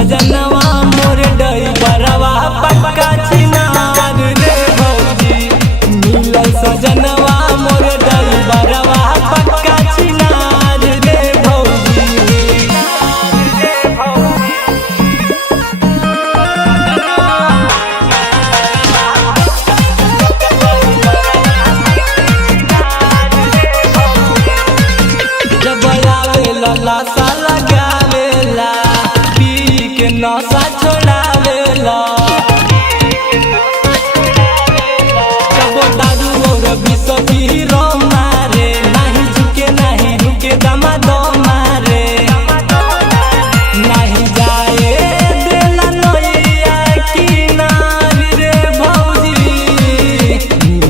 सजनवा मोर डइबरवा पक्का चिनार रे भौजी। मिलल सजनवा मोर डइबरवा पक्का चिनार रे भौजी। जब आवेला लाशा लगावेला पी के नशा छोड़ावेला। कबो दारू और विष पीरो मारे नहीं झुके नहीं रुके दमादम मारे। नहीं जाए देला नैया किनार रे भौजी।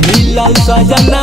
मिलल सजना